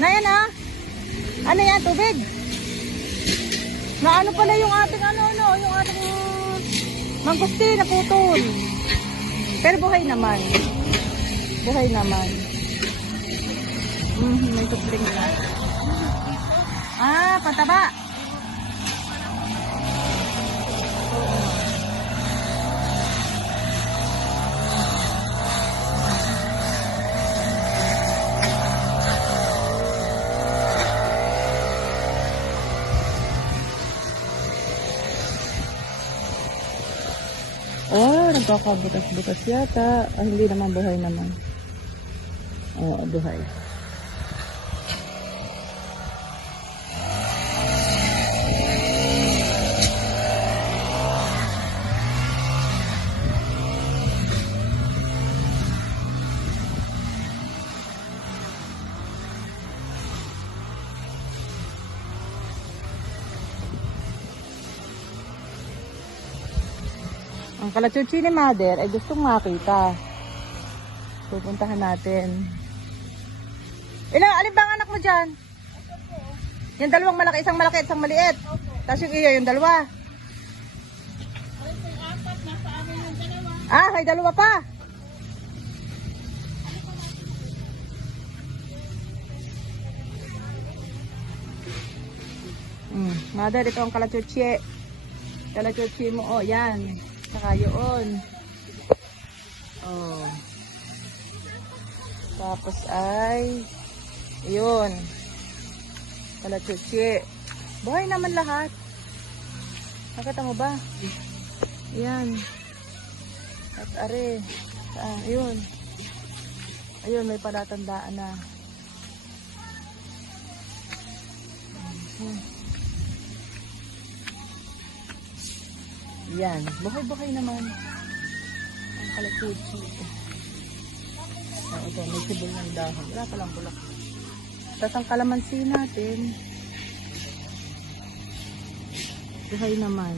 Na yan ah. Ano yan? Tubig? Na ano pala yung ating yung ating manggusti na putol. Pero buhay naman. Buhay naman. May tupling na. Ah, pataba. Oh, nagkakabutas-butas yata. Ah, hindi naman, buhay naman. Oo, buhay. Ang kalachuchi ni Mother ay gustong makita. Pupuntahan natin. Alin ba ang anak mo dyan? Yung dalawang malaki, isang malaki at isang maliit. Tapos yung iyo, yung dalawa. Ah, may dalawa pa. Mother, ito ang kalachuchi. Kalachuchi mo, oh, yan. Saka yun. Oh. Tapos ay yun. Kalachuchi. Buhay naman lahat. Nakita mo ba? Yan. At are. Ayun. Ayun, may palatandaan na. Yan. Buhay-buhay naman. Ang kalachuchi. Ito, may sibol ng dahon. Wala pa lang bulak. Tapos ang kalamansi natin. Buhay naman.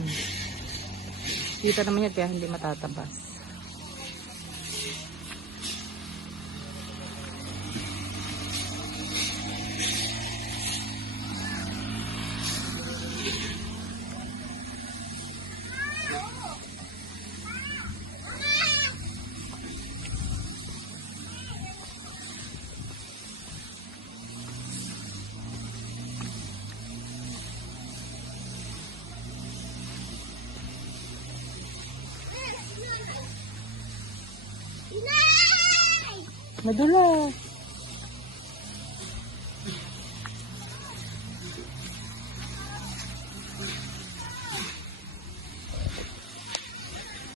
Kita naman yan kaya hindi matatabas. Madula.